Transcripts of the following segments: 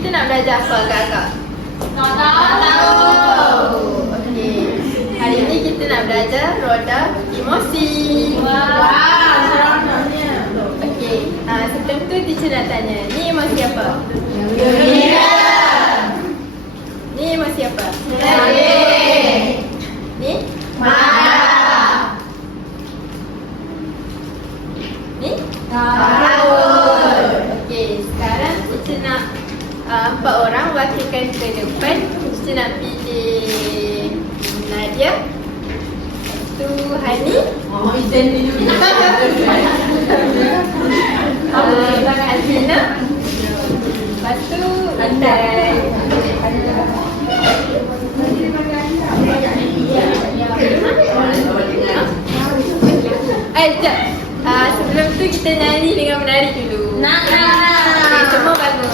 kita nak belajar apa agak-agak? Tak tahu. Okey. Hari ni kita nak belajar roda emosi. Wah, seronoknya. Okey. Sebelum tu teacher nak tanya, ni emosi apa? Gembira. Ni emosi apa? Sedih. Ni? Marah. Ni? Takut. Okey, sekarang teacher nak 4 orang wakilkan ke depan. Teacher nak pilih Nadia. Tu Hani. Oh, izin dulu. Alvina. Lepas tu Andai. Sekejap. Sebelum tu kita nyanyi dengan menari dulu. Nak. Okay, semua bangun.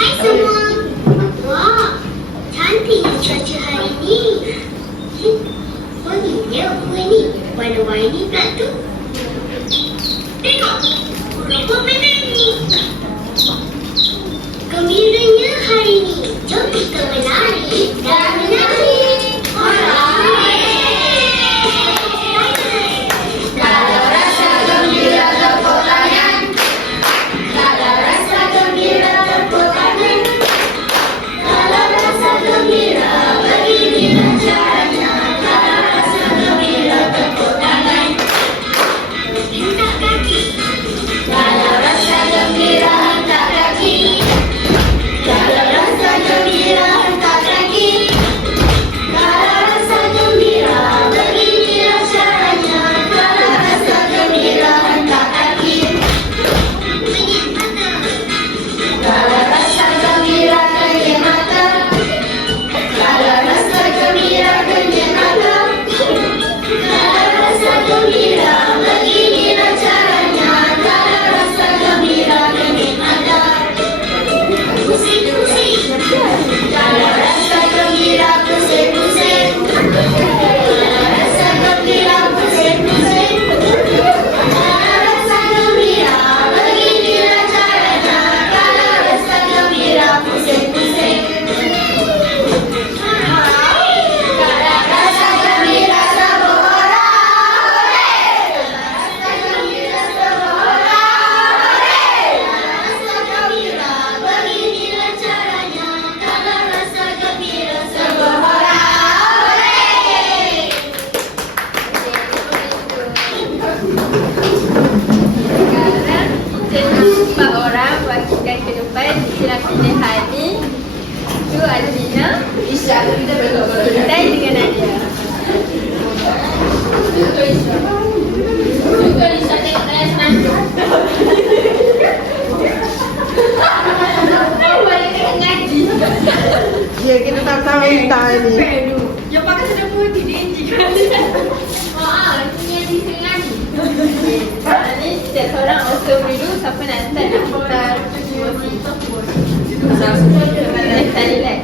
Hai semua. Wah, cantik cuaca hari ni. Wanginya apa ni? Warna-warni pula tu. Tengok, rupa menari. Gembiranya hari ni. Jom kita menari dan menari. Kalau rasa gembira tepuk tangan. Kalau rasa gembira tepuk tangan. Kalau rasa gembira beginilah caranya. Kalau rasa gembira tepuk tangan. Hentak kaki. Kalau rasa gembira angkat kaki. Kalau rasa gembira angkat kaki. Kalau rasa gembira beginilah caranya. Kalau rasa gembira angkat kaki. Menyip mata. Kalau rasa gembira kenyit mata. Kalau rasa gembira kenyit mata. Kalau rasa gembira beginilah caranya. Kalau rasa gembira kenyit mata. Pusing-pusing. Kalau rasa gembira pusing-pusing. Kalau rasa gembira pusing-pusing. Kalau rasa gembira beginilah caranya. Kalau rasa gembira pusing-pusing. Kalau rasa gembira semua orang hore. Rasa gembira semua orang hore. Rasa gembira beginilah caranya. Kalau rasa gembira semua orang hore. Sekarang kita nak 4 orang wakilkan ke depan. Kita nak pilih Hani. Tu Alvina. Dan dengan Nadia. Ya, kita tak tahu entah ni. Yang pakai sudah putih dia Sekarang ni setiap seorang observe dulu siapa nak start nak putar emosi. Start relax.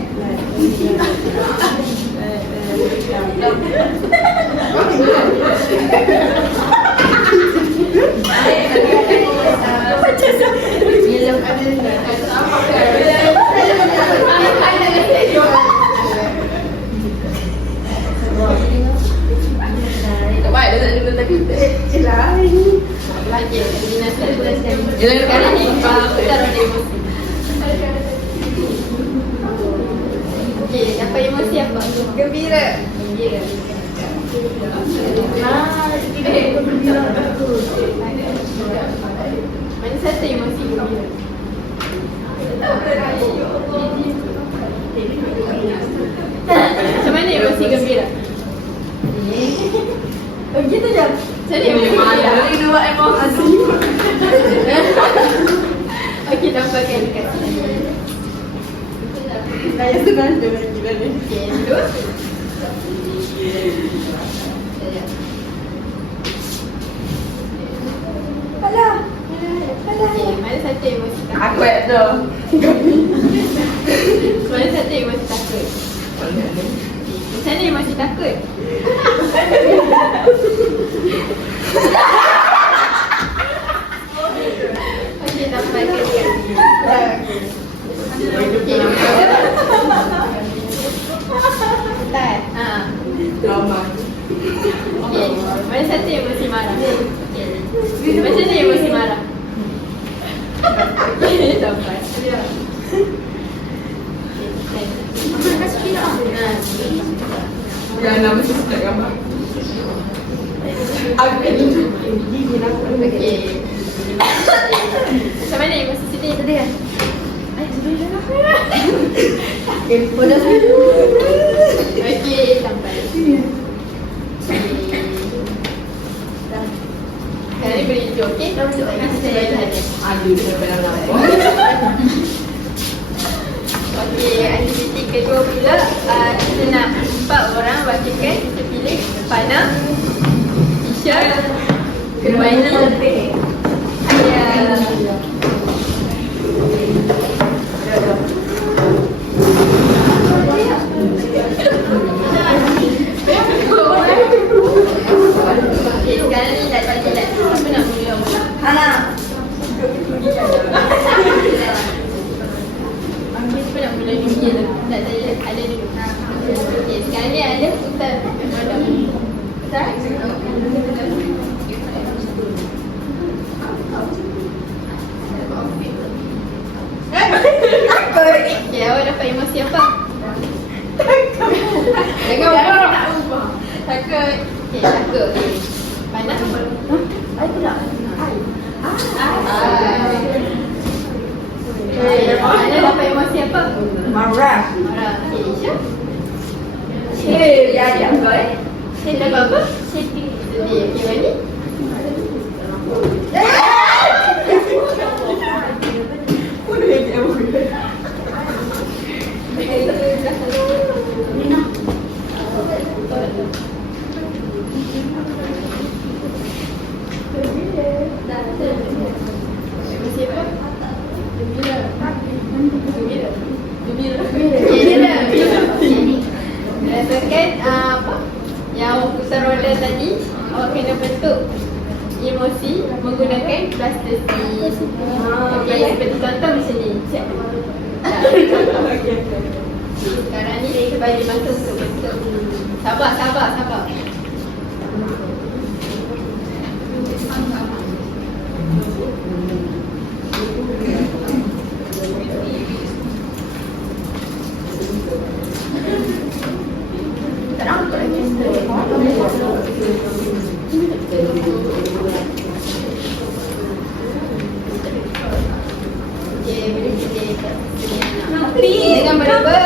Okey, Dina start sekali. Sekarang ni putar roda emosi. Okey, dapat emosi apa? Gembira. Gembira. Mana satu emosi gembira? Macam mana emosi gembira? Oh gitu je? Macam mana emosi gembira? Ini dua emosi. Okey, dapatkan dekat sini. Saya senang dengan kita ni. Okey, terus. Alah. Okey, mana satu emosi takut? Aku tu. Mana satu emosi takut? Macam mana emosi takut? Okey, sampai ke dia. Okey, start. Drama. Okey, mana satu emosi marah? Okey. Macam mana emosi marah? Okey, sampai. Yang nama sister gambar. Aku ni. Okey. Macam mana emosi sedih? Sedih kan? Okey, sampai. Sekarang ni boleh tunjuk, okey? Kasih saya hadiah. Aduh, saya pernah nampak. Okey, aktiviti kedua pula kita nak 4 orang wakilkan. Kita pilih Fana, Isha, Wani, Aya. Okey, sekarang ni nak bagi nak siapa nak mula? Hana. Siapa nak mula dunia tu? Tak saya ada dulu. Okey, sekarang ni ada Ustaz Madam. Ustaz? Okey, awak dapat emosi apa? Jangan ubah. Tak ubah. Takut. Okey, takut. Panas? Aku tak. Anda dapat emosi apa? Marah. Marah. Okey, Isha? Ya, dia kau Saya dapat apa? Sedih. Okey, Wani? Emosi apa? Gembira. Berdasarkan apa yang putar roda tadi, awak kena bentuk emosi menggunakan plastistik. Okey, seperti contoh macam ni. Sekarang ni kita bagi masa untuk bentuk. Sabar. Okey, boleh pilih. Dengan berebut.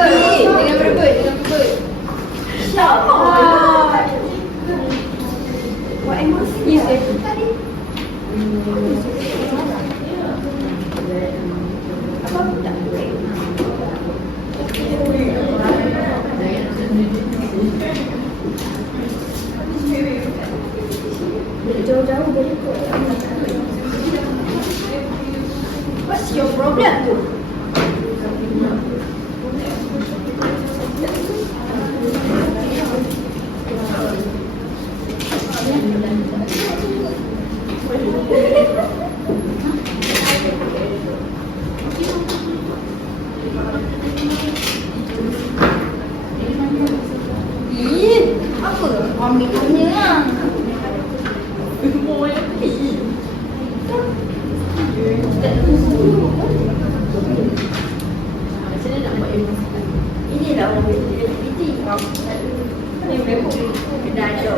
Buat emosi tadi. Apa tak? Jauh-jauh boleh kot. What's your problem tu? Apa? Ambil punya lah. Mau lebih. Macam mana nak buat emosi? Inilah orang aktiviti. Ni memang Kena ada.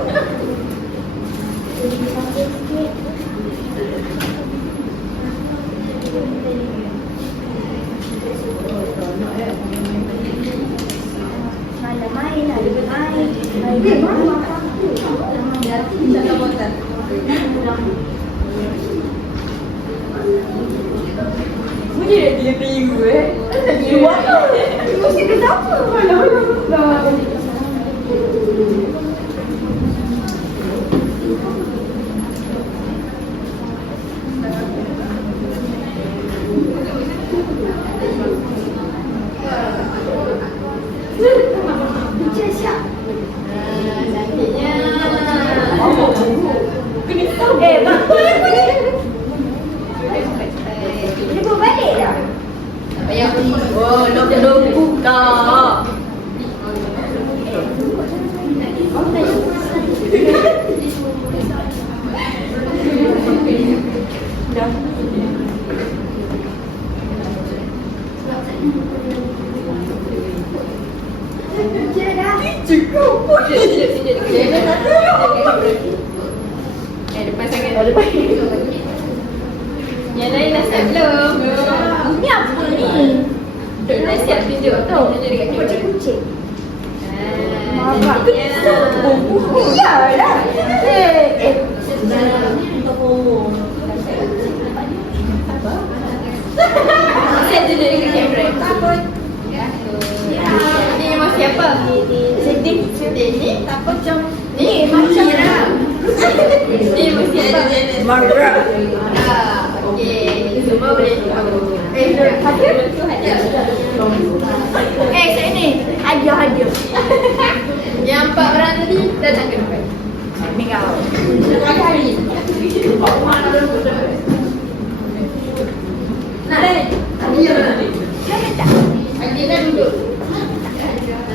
Main, ada bermain. Main makan. Jangan bosan. Bunyi dia minggu You apa? Emosi kenapa? Depan sangat. Yang lain dah siap belum? Ini apa ni? Dah siap tunjuk tu. Tunjuk dekat kamera. Kucing. Marah. Iyalah. Saya tunjuk dekat kamera. Takut. Ni emosi apa? Sedih. Sedih ni? Takut macam Ni macam mana? Ni emosi apa? Marah. Okey, semua boleh tahu. hadiah. Tu hadiah. Saya ni. Hadiah. Yang 4 orang tadi datang ke depan. Ni kau. Hari. Nak dah. Hadiah tadi. Okey, dah duduk.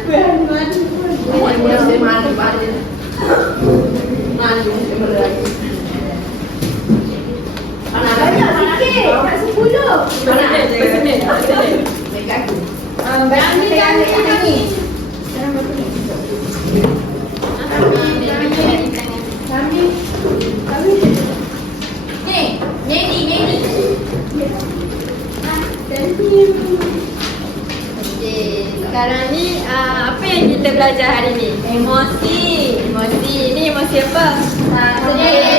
Banyak sikit. Tak 10. Berani. Okey, sekarang ni apa yang kita belajar hari ni? Emosi. Ni emosi apa? Sedih.